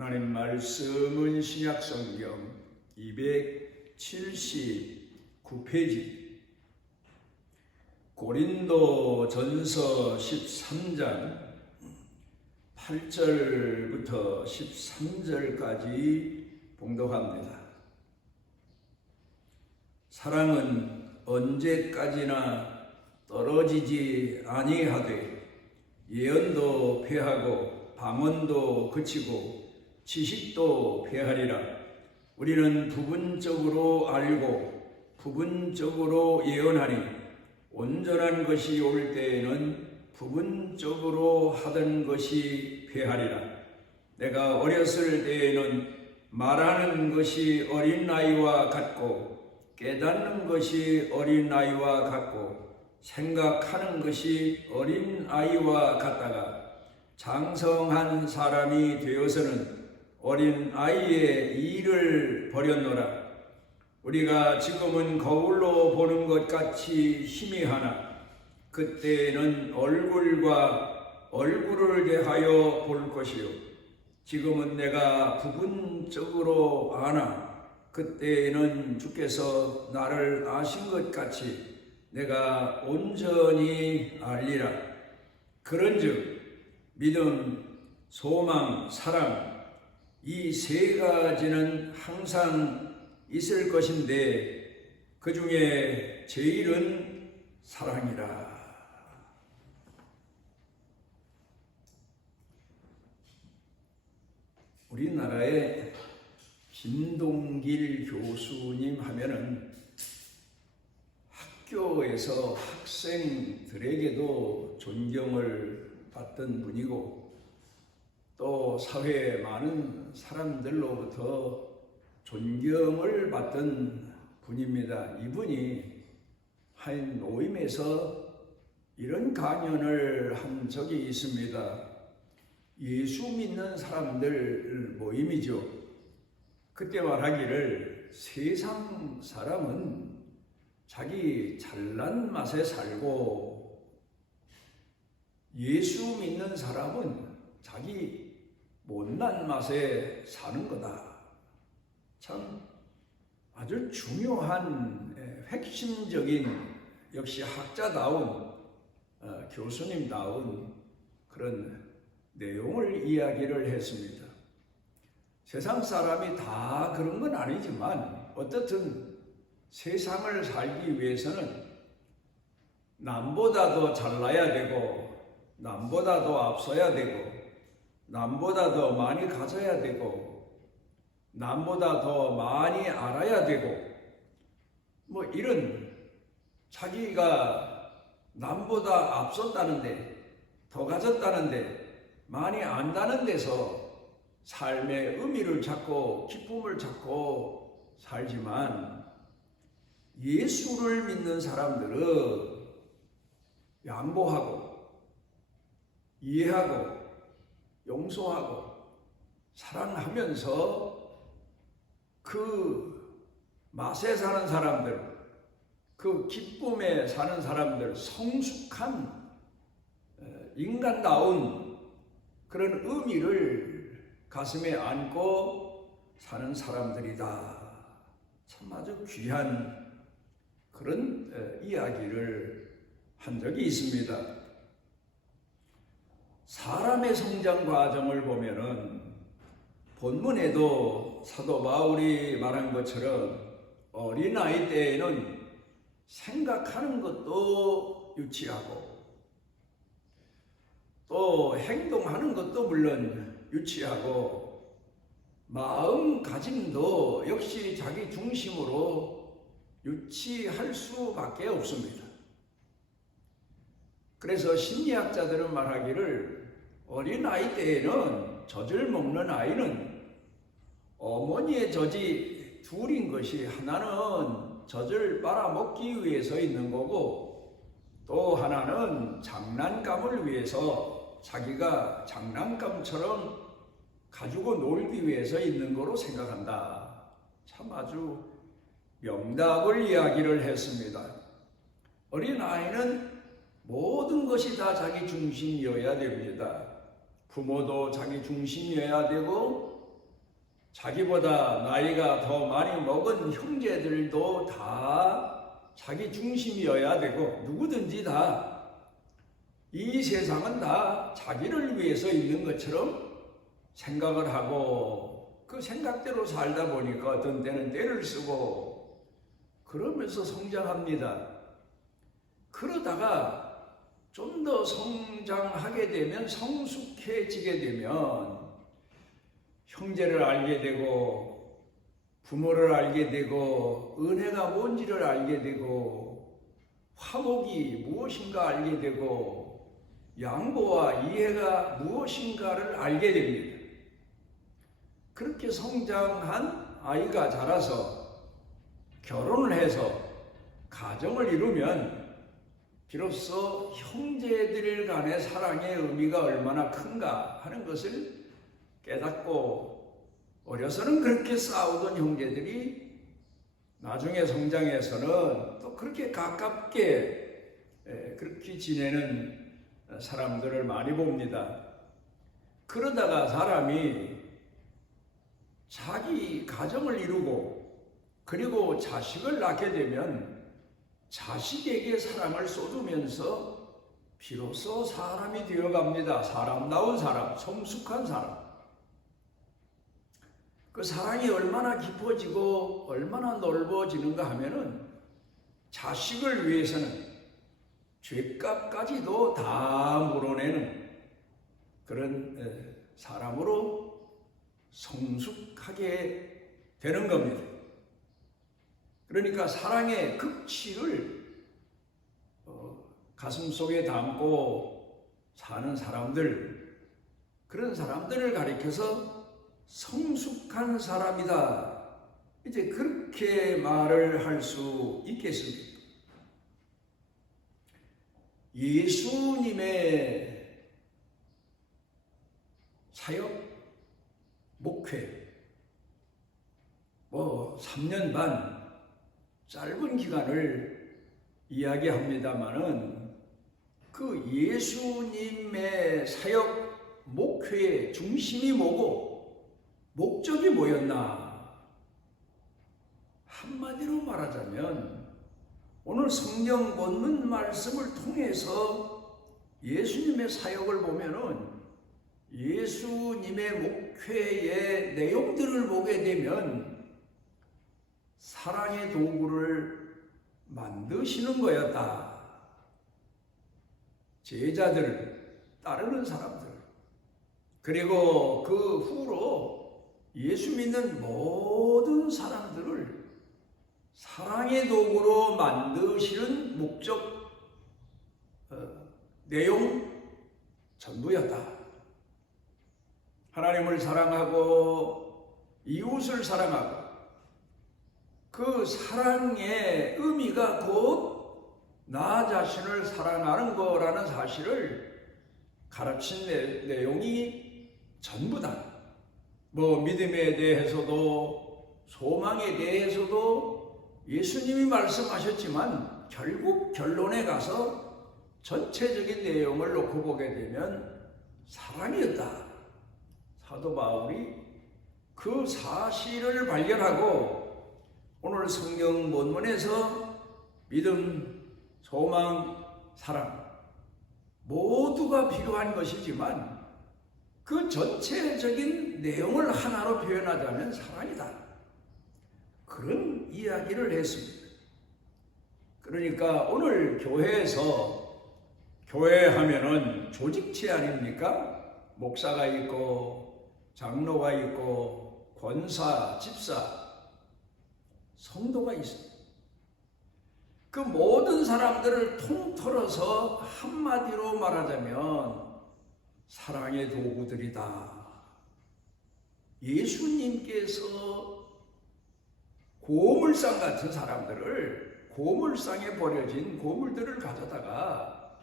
하나님 말씀은 신약성경 279페이지 고린도 전서 13장 8절부터 13절까지 봉독합니다. 사랑은 언제까지나 떨어지지 아니하되 예언도 패하고 방언도 그치고 지식도 패하리라. 우리는 부분적으로 알고 부분적으로 예언하니 온전한 것이 올 때에는 부분적으로 하던 것이 패하리라. 내가 어렸을 때에는 말하는 것이 어린아이와 같고 깨닫는 것이 어린아이와 같고 생각하는 것이 어린아이와 같다가 장성한 사람이 되어서는 어린아이의 일을 버렸노라. 우리가 지금은 거울로 보는 것 같이 희미하나 그때는 얼굴과 얼굴을 대하여 볼 것이요 지금은 내가 부분적으로 아나 그때에는 주께서 나를 아신 것 같이 내가 온전히 알리라. 그런즉 믿음, 소망, 사랑 이 세 가지는 항상 있을 것인데 그 중에 제일은 사랑이라. 우리나라의 김동길 교수님 하면은 학교에서 학생들에게도 존경을 받던 분이고 또 사회의 많은 사람들로부터 존경을 받던 분입니다. 이분이 한 모임에서 이런 강연을 한 적이 있습니다. 예수 믿는 사람들 모임이죠. 그때 말하기를 세상 사람은 자기 잘난 맛에 살고 예수 믿는 사람은 자기 못난 맛에 사는 거다. 참 아주 중요한 핵심적인 역시 학자다운 교수님다운 그런 내용을 이야기를 했습니다. 세상 사람이 다 그런 건 아니지만 어떻든 세상을 살기 위해서는 남보다 더 잘나야 되고 남보다 더 앞서야 되고 남보다 더 많이 가져야 되고 남보다 더 많이 알아야 되고 뭐 이런 자기가 남보다 앞섰다는데 더 가졌다는데 많이 안다는 데서 삶의 의미를 찾고 기쁨을 찾고 살지만 예수를 믿는 사람들은 양보하고 이해하고 용서하고 사랑하면서 그 맛에 사는 사람들, 그 기쁨에 사는 사람들, 성숙한 인간다운 그런 의미를 가슴에 안고 사는 사람들이다. 참 아주 귀한 그런 이야기를 한 적이 있습니다. 사람의 성장 과정을 보면은 본문에도 사도 바울이 말한 것처럼 어린아이 때에는 생각하는 것도 유치하고 또 행동하는 것도 물론 유치하고 마음가짐도 역시 자기 중심으로 유치할 수밖에 없습니다. 그래서 심리학자들은 말하기를 어린아이 때에는 젖을 먹는 아이는 어머니의 젖이 둘인 것이 하나는 젖을 빨아먹기 위해서 있는 거고 또 하나는 장난감을 위해서 자기가 장난감처럼 가지고 놀기 위해서 있는 거로 생각한다. 참 아주 명답을 이야기를 했습니다. 어린아이는 모든 것이 다 자기 중심이어야 됩니다. 부모도 자기 중심이어야 되고 자기보다 나이가 더 많이 먹은 형제들도 다 자기 중심이어야 되고, 누구든지 다 이 세상은 다 자기를 위해서 있는 것처럼 생각을 하고, 그 생각대로 살다 보니까 어떤 때는 때를 쓰고 그러면서 성장합니다. 그러다가 좀 더 성장하게 되면, 성숙해지게 되면 형제를 알게 되고, 부모를 알게 되고, 은혜가 뭔지를 알게 되고, 화목이 무엇인가 알게 되고, 양보와 이해가 무엇인가를 알게 됩니다. 그렇게 성장한 아이가 자라서 결혼을 해서 가정을 이루면 비로소 형제들 간의 사랑의 의미가 얼마나 큰가 하는 것을 깨닫고, 어려서는 그렇게 싸우던 형제들이 나중에 성장해서는 또 그렇게 가깝게 그렇게 지내는 사람들을 많이 봅니다. 그러다가 사람이 자기 가정을 이루고 그리고 자식을 낳게 되면 자식에게 사랑을 쏟으면서 비로소 사람이 되어갑니다. 사람다운 사람, 성숙한 사람. 그 사랑이 얼마나 깊어지고 얼마나 넓어지는가 하면은, 자식을 위해서는 죄값까지도 다 물어내는 그런 사람으로 성숙하게 되는 겁니다. 그러니까 사랑의 극치를 가슴속에 담고 사는 사람들, 그런 사람들을 가리켜서 성숙한 사람이다, 이제 그렇게 말을 할 수 있겠습니다. 예수님의 사역, 목회, 3년 반 짧은 기간을 이야기합니다마는, 그 예수님의 사역, 목회의 중심이 뭐고 목적이 뭐였나? 한마디로 말하자면, 오늘 성경 본문 말씀을 통해서 예수님의 사역을 보면은, 예수님의 목회의 내용들을 보게 되면 사랑의 도구를 만드시는 거였다. 제자들을 따르는 사람들, 그리고 그 후로 예수 믿는 모든 사람들을 사랑의 도구로 만드시는 목적, 내용 전부였다. 하나님을 사랑하고 이웃을 사랑하고, 그 사랑의 의미가 곧 나 자신을 사랑하는 거라는 사실을 가르친 내용이 전부다. 믿음에 대해서도 소망에 대해서도 예수님이 말씀하셨지만, 결국 결론에 가서 전체적인 내용을 놓고 보게 되면 사랑이었다. 사도 바울이 그 사실을 발견하고 오늘 성경 본문에서 믿음, 소망, 사랑 모두가 필요한 것이지만, 그 전체적인 내용을 하나로 표현하자면 사랑이다, 그런 이야기를 했습니다. 그러니까 오늘 교회에서, 교회 하면은 조직체 아닙니까? 목사가 있고 장로가 있고 권사, 집사, 성도가 있습니다. 그 모든 사람들을 통틀어서 한마디로 말하자면 사랑의 도구들이다. 예수님께서 고물상 같은 사람들을, 고물상에 버려진 고물들을 가져다가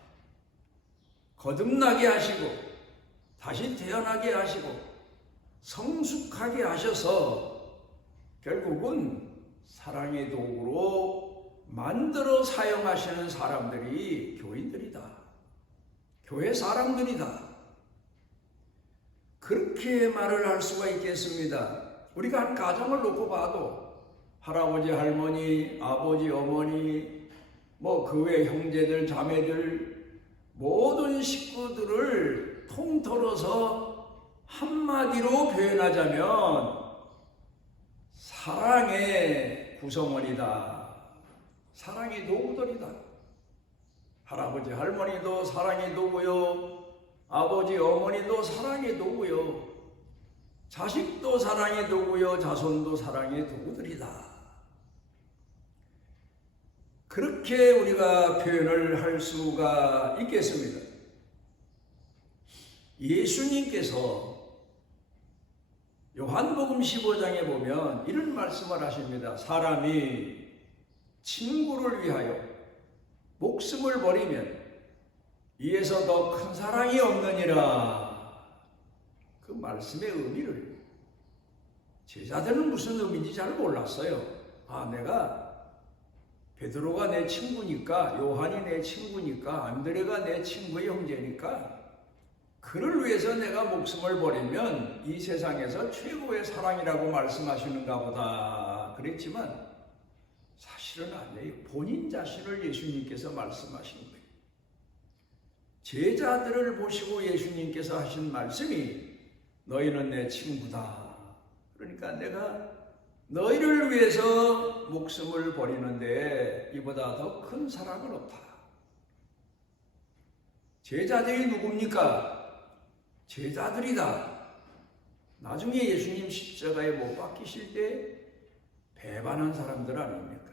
거듭나게 하시고 다시 태어나게 하시고 성숙하게 하셔서 결국은 사랑의 도구로 만들어 사용하시는 사람들이 교인들이다. 교회 사람들이다. 그렇게 말을 할 수가 있겠습니다. 우리가 한 가정을 놓고 봐도 할아버지, 할머니, 아버지, 어머니, 그 외 형제들, 자매들, 모든 식구들을 통틀어서 한마디로 표현하자면 사랑의 구성원이다. 사랑의 도구들이다. 할아버지, 할머니도 사랑의 도구요. 아버지, 어머니도 사랑의 도구요. 자식도 사랑의 도구요. 자손도 사랑의 도구들이다. 그렇게 우리가 표현을 할 수가 있겠습니다. 예수님께서 요한복음 15장에 보면 이런 말씀을 하십니다. 사람이 친구를 위하여 목숨을 버리면 이에서 더 큰 사랑이 없느니라. 그 말씀의 의미를 제자들은 무슨 의미인지 잘 몰랐어요. 내가 베드로가 내 친구니까, 요한이 내 친구니까, 안드레가 내 친구의 형제니까 그를 위해서 내가 목숨을 버리면 이 세상에서 최고의 사랑이라고 말씀하시는가 보다 그랬지만 사실은 아니에요. 본인 자신을 예수님께서 말씀하신 거예요. 제자들을 보시고 예수님께서 하신 말씀이 너희는 내 친구다. 그러니까 내가 너희를 위해서 목숨을 버리는데 이보다 더 큰 사랑은 없다. 제자들이 누굽니까? 제자들이다. 나중에 예수님 십자가에 못 박히실 때 배반한 사람들 아닙니까?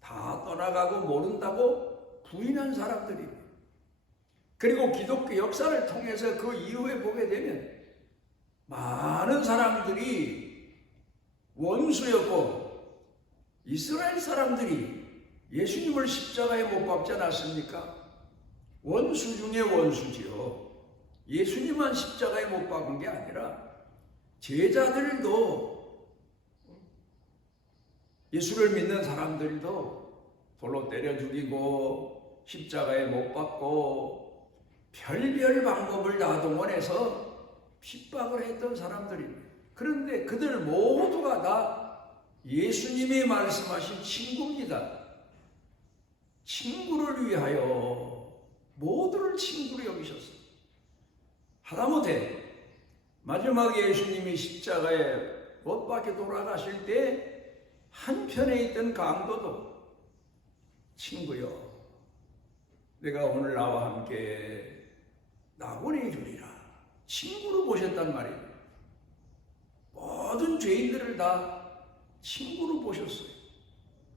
다 떠나가고 모른다고 부인한 사람들입니다. 그리고 기독교 역사를 통해서 그 이후에 보게 되면 많은 사람들이 원수였고 이스라엘 사람들이 예수님을 십자가에 못 박지 않았습니까? 원수 중에 원수지요. 예수님만 십자가에 못 박은 게 아니라 제자들도 예수를 믿는 사람들도 돌로 때려 죽이고 십자가에 못 박고 별별 방법을 다 동원해서 핍박을 했던 사람들입니다. 그런데 그들 모두가 다 예수님이 말씀하신 친구입니다. 친구를 위하여 모두를 친구로 여기셨어요. 하다못해 마지막에 예수님이 십자가에 못 박혀 돌아가실 때 한편에 있던 강도도 친구여, 내가 오늘 나와 함께 낙원에 이르리라. 친구로 보셨단 말이에요. 모든 죄인들을 다 친구로 보셨어요.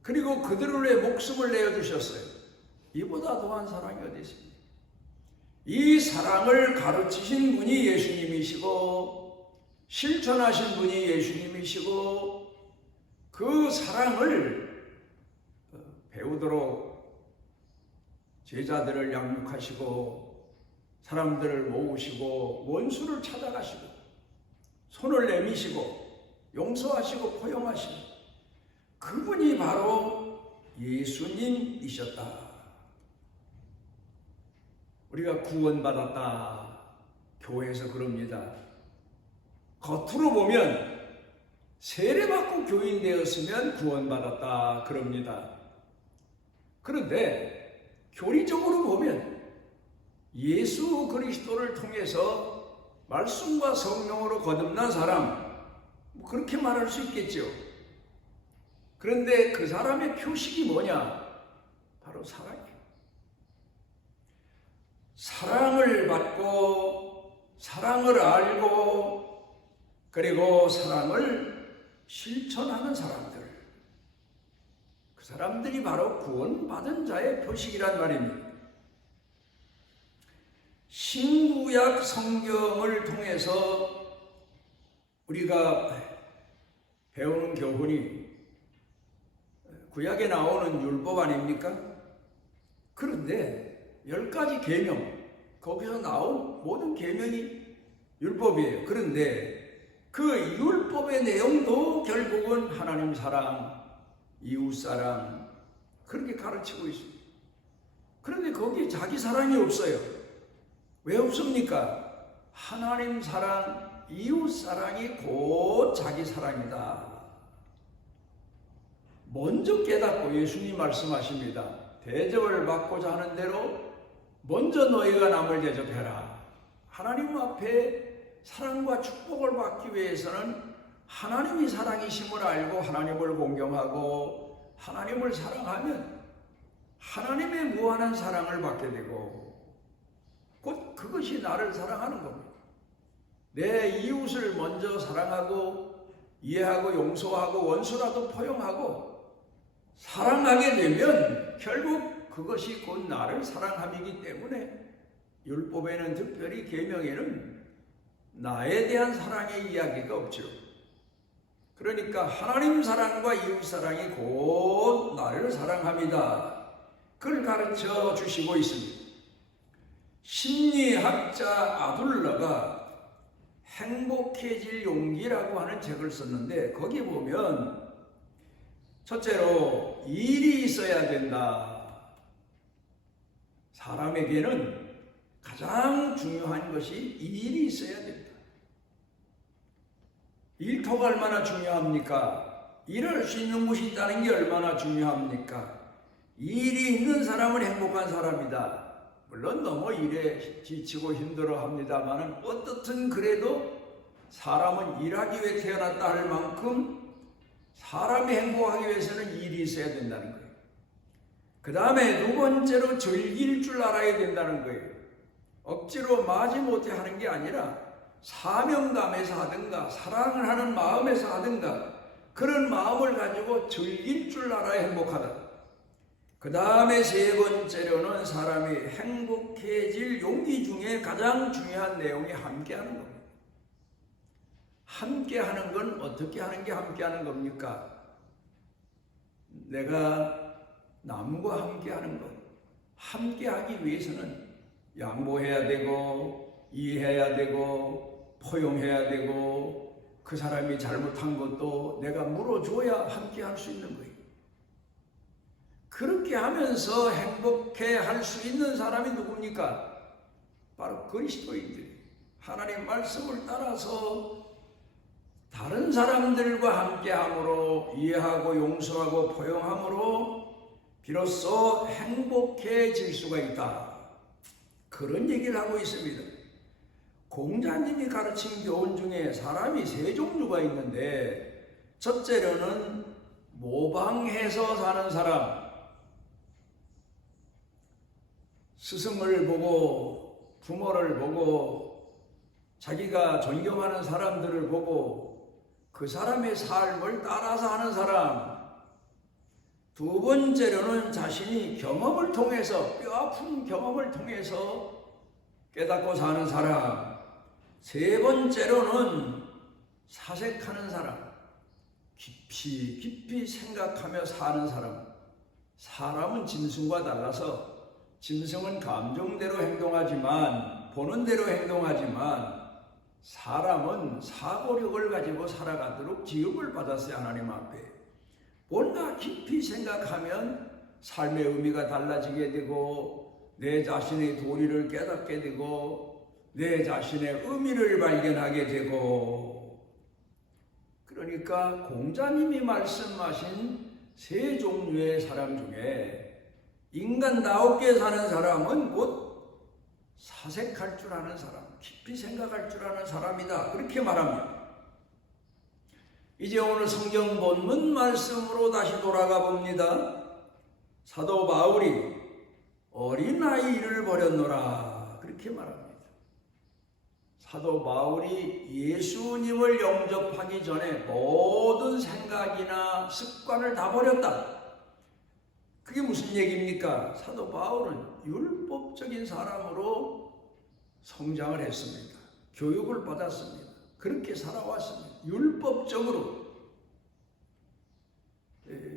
그리고 그들을 위해 목숨을 내어주셨어요. 이보다 더한 사랑이 어디 있습니까? 이 사랑을 가르치신 분이 예수님이시고 실천하신 분이 예수님이시고 그 사랑을 배우도록 제자들을 양육하시고 사람들을 모으시고 원수를 찾아가시고 손을 내미시고 용서하시고 포용하시고 그분이 바로 예수님이셨다. 우리가 구원받았다. 교회에서 그럽니다. 겉으로 보면 세례받고 교인 되었으면 구원받았다. 그럽니다. 그런데 교리적으로 보면 예수 그리스도를 통해서 말씀과 성령으로 거듭난 사람, 그렇게 말할 수 있겠죠. 그런데 그 사람의 표식이 뭐냐? 바로 사랑이에요. 사랑을 받고 사랑을 알고 그리고 사랑을 실천하는 사람들, 그 사람들이 바로 구원받은 자의 표식이란 말입니다. 신구약 성경을 통해서 우리가 배우는 교훈이 구약에 나오는 율법 아닙니까? 그런데 10가지 계명, 거기서 나온 모든 계명이 율법이에요. 그런데 그 율법의 내용도 결국은 하나님 사랑, 이웃 사랑, 그렇게 가르치고 있습니다. 그런데 거기에 자기 사랑이 없어요. 왜 없습니까? 하나님 사랑, 이웃 사랑이 곧 자기 사랑이다. 먼저 깨닫고 예수님 말씀하십니다. 대접을 받고자 하는 대로 먼저 너희가 남을 대접해라. 하나님 앞에 사랑과 축복을 받기 위해서는 하나님이 사랑이심을 알고 하나님을 공경하고 하나님을 사랑하면 하나님의 무한한 사랑을 받게 되고 곧 그것이 나를 사랑하는 겁니다. 내 이웃을 먼저 사랑하고 이해하고 용서하고 원수라도 포용하고 사랑하게 되면 결국 그것이 곧 나를 사랑함이기 때문에 율법에는 특별히 계명에는 나에 대한 사랑의 이야기가 없죠. 그러니까 하나님 사랑과 이웃 사랑이 곧 나를 사랑합니다. 그걸 가르쳐 주시고 있습니다. 심리학자 아둘러가 행복해질 용기라고 하는 책을 썼는데 거기 보면 첫째로 일이 있어야 된다. 사람에게는 가장 중요한 것이 일이 있어야 된다. 일터가 얼마나 중요합니까? 일할 수 있는 곳이 있다는 게 얼마나 중요합니까? 일이 있는 사람은 행복한 사람이다. 물론 너무 일에 지치고 힘들어 합니다만 어떻든 그래도 사람은 일하기 위해 태어났다 할 만큼 사람이 행복하기 위해서는 일이 있어야 된다는 거예요. 그 다음에 두 번째로 즐길 줄 알아야 된다는 거예요. 억지로 마지못해 하는 게 아니라 사명감에서 하든가 사랑을 하는 마음에서 하든가 그런 마음을 가지고 즐길 줄 알아야 행복하다. 그 다음에 세 번째로는 사람이 행복해질 용기 중에 가장 중요한 내용이 함께하는 겁니다. 함께하는 건 어떻게 하는 게 함께하는 겁니까? 내가 남과 함께하는 것, 함께하기 위해서는 양보해야 되고 이해해야 되고 포용해야 되고 그 사람이 잘못한 것도 내가 물어줘야 함께할 수 있는 거예요. 그렇게 하면서 행복해 할 수 있는 사람이 누굽니까? 바로 그리스도인들이에요. 하나님 말씀을 따라서 다른 사람들과 함께함으로 이해하고 용서하고 포용함으로 비로소 행복해질 수가 있다. 그런 얘기를 하고 있습니다. 공자님이 가르친 교훈 중에 사람이 세 종류가 있는데 첫째로는 모방해서 사는 사람, 스승을 보고 부모를 보고 자기가 존경하는 사람들을 보고 그 사람의 삶을 따라서 하는 사람. 두 번째로는 자신이 경험을 통해서 뼈아픈 경험을 통해서 깨닫고 사는 사람. 세 번째로는 사색하는 사람. 깊이 생각하며 사는 사람. 사람은 짐승과 달라서 짐승은 감정대로 행동하지만 보는 대로 행동하지만 사람은 사고력을 가지고 살아가도록 지음을 받았어요. 하나님 앞에 뭔가 깊이 생각하면 삶의 의미가 달라지게 되고 내 자신의 도리를 깨닫게 되고 내 자신의 의미를 발견하게 되고 그러니까 공자님이 말씀하신 세 종류의 사람 중에 인간다웠게 사는 사람은 곧 사색할 줄 아는 사람, 깊이 생각할 줄 아는 사람이다. 그렇게 말합니다. 이제 오늘 성경 본문 말씀으로 다시 돌아가 봅니다. 사도 바울이 어린아이를 버렸노라 그렇게 말합니다. 사도 바울이 예수님을 영접하기 전에 모든 생각이나 습관을 다 버렸다. 그게 무슨 얘기입니까? 사도 바울은 율법적인 사람으로 성장을 했습니다. 교육을 받았습니다. 그렇게 살아왔습니다. 율법적으로.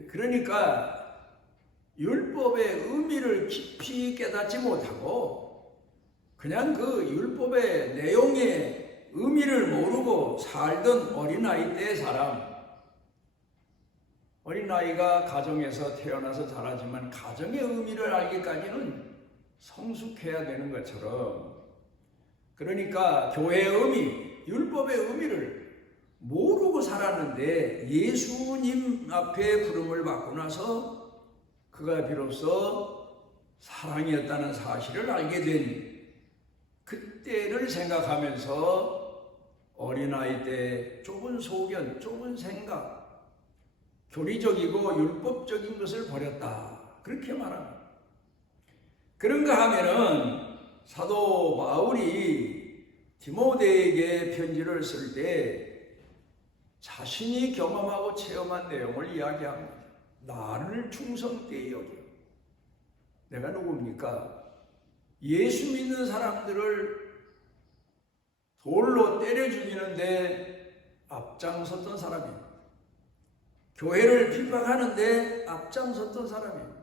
그러니까 율법의 의미를 깊이 깨닫지 못하고 그냥 그 율법의 내용의 의미를 모르고 살던 어린아이 때의 사람. 어린아이가 가정에서 태어나서 자라지만 가정의 의미를 알기까지는 성숙해야 되는 것처럼 그러니까 교회의 의미, 율법의 의미를 모르고 살았는데 예수님 앞에 부름을 받고 나서 그가 비로소 사랑이었다는 사실을 알게 된 그때를 생각하면서 어린아이 때 좁은 소견, 좁은 생각, 교리적이고 율법적인 것을 버렸다. 그렇게 말합니다. 그런가 하면은 사도 바울이 디모데에게 편지를 쓸 때 자신이 경험하고 체험한 내용을 이야기합니다. 나를 충성되이 여겨. 내가 누굽니까? 예수 믿는 사람들을 돌로 때려 죽이는데 앞장섰던 사람이에요. 교회를 핍박하는데 앞장섰던 사람이에요.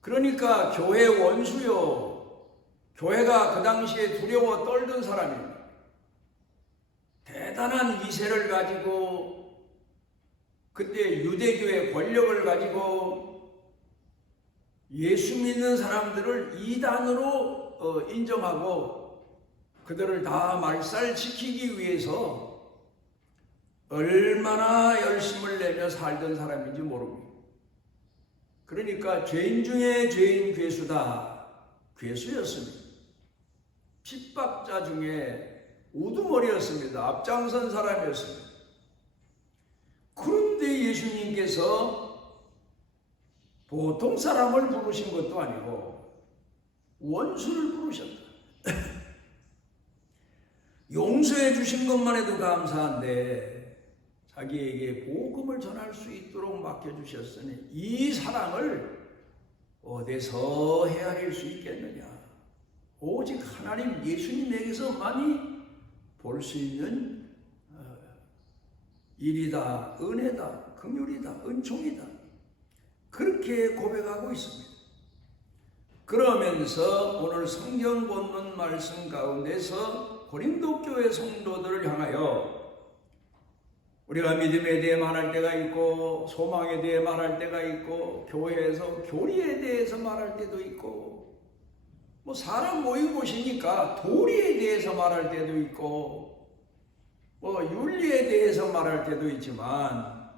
그러니까 교회 원수요, 교회가 그 당시에 두려워 떨던 사람입니다. 대단한 위세를 가지고 그때 유대교의 권력을 가지고 예수 믿는 사람들을 이단으로 인정하고 그들을 다 말살시키기 위해서 얼마나 열심을 내며 살던 사람인지 모릅니다. 그러니까 죄인 중에 죄인 괴수다. 괴수였습니다. 핍박자 중에 우두머리였습니다. 앞장선 사람이었습니다. 그런데 예수님께서 보통 사람을 부르신 것도 아니고 원수를 부르셨다. 용서해 주신 것만 해도 감사한데 자기에게 복음을 전할 수 있도록 맡겨주셨으니 이 사랑을 어디서 헤아릴 수 있겠느냐. 오직 하나님 예수님에게서만이 볼 수 있는 일이다, 은혜다, 긍휼이다, 은총이다. 그렇게 고백하고 있습니다. 그러면서 오늘 성경 본문 말씀 가운데서 고린도 교회 성도들을 향하여 우리가 믿음에 대해 말할 때가 있고 소망에 대해 말할 때가 있고 교회에서 교리에 대해서 말할 때도 있고 뭐 사람 모이고 보시니까 도리에 대해서 말할 때도 있고 뭐 윤리에 대해서 말할 때도 있지만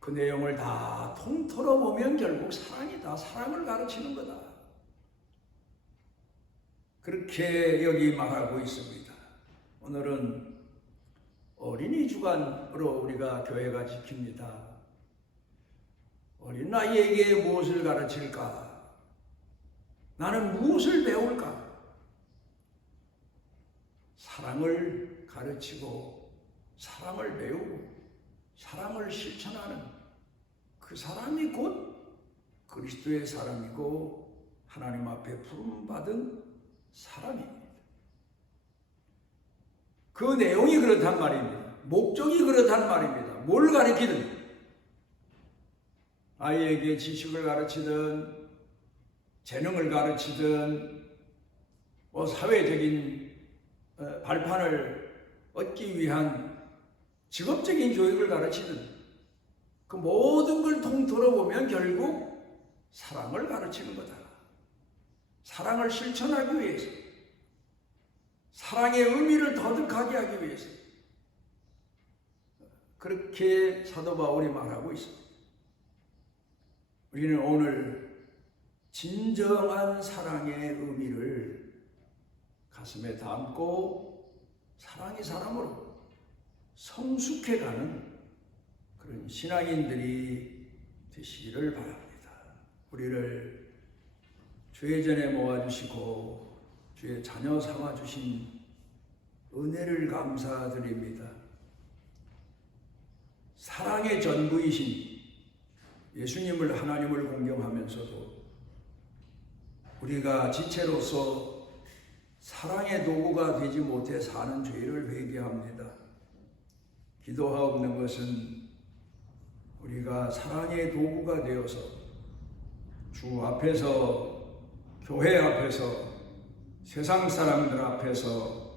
그 내용을 다 통틀어 보면 결국 사랑이다. 사랑을 가르치는 거다. 그렇게 여기 말하고 있습니다. 오늘은 어린이 주간으로 우리가 교회가 지킵니다. 어린아이에게 무엇을 가르칠까? 나는 무엇을 배울까? 사랑을 가르치고 사랑을 배우고 사랑을 실천하는 그 사람이 곧 그리스도의 사람이고 하나님 앞에 부름받은 사람입니다. 그 내용이 그렇단 말입니다. 목적이 그렇단 말입니다. 뭘 가르치든 아이에게 지식을 가르치든 재능을 가르치든 뭐 사회적인 발판을 얻기 위한 직업적인 교육을 가르치든 그 모든 걸 통틀어 보면 결국 사랑을 가르치는 거다. 사랑을 실천하기 위해서 사랑의 의미를 거듭하게 하기 위해서 그렇게 사도 바울이 말하고 있습니다. 우리는 오늘 진정한 사랑의 의미를 가슴에 담고 사랑이 사람으로 성숙해가는 그런 신앙인들이 되시기를 바랍니다. 우리를 주의 전에 모아주시고 주의 자녀 삼아주신 은혜를 감사드립니다. 사랑의 전부이신 예수님을 하나님을 공경하면서도 우리가 지체로서 사랑의 도구가 되지 못해 사는 죄를 회개합니다. 기도하옵는 것은 우리가 사랑의 도구가 되어서 주 앞에서 교회 앞에서 세상 사람들 앞에서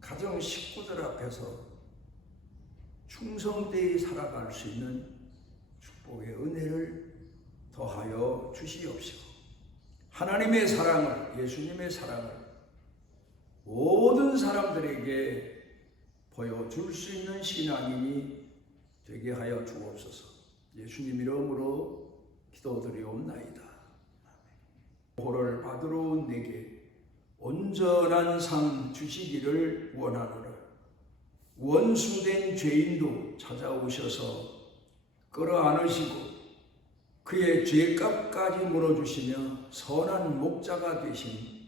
가정 식구들 앞에서 충성되이 살아갈 수 있는 축복의 은혜를 더하여 주시옵시고 하나님의 사랑을 예수님의 사랑을 모든 사람들에게 보여줄 수 있는 신앙인이 되게 하여 주옵소서. 예수님 이름으로 기도드리옵나이다. 보를 받으러 온 내게 온전한 상 주시기를 원하노라. 원수된 죄인도 찾아오셔서 끌어안으시고 그의 죄값까지 물어주시며 선한 목자가 되신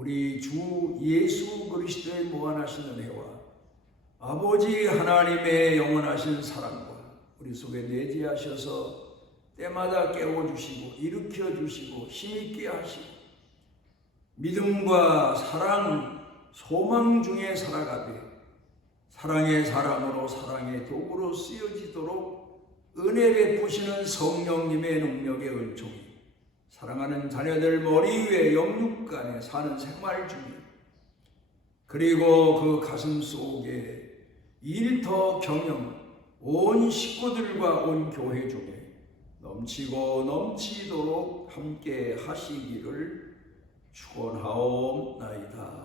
우리 주 예수 그리스도의 무한하신 은혜와 아버지 하나님의 영원하신 사랑과 우리 속에 내재하셔서 때마다 깨워주시고 일으켜주시고 힘있게 하시고 믿음과 사랑, 소망 중에 살아가되 사랑의 사람으로 사랑의 도구로 쓰여지도록 은혜 베푸시는 성령님의 능력의 은총이 사랑하는 자녀들 머리 위에 영육간에 사는 생활 중에 그리고 그 가슴 속에 일터 경영 온 식구들과 온 교회 중에 넘치고 넘치도록 함께 하시기를 축원하옵나이다.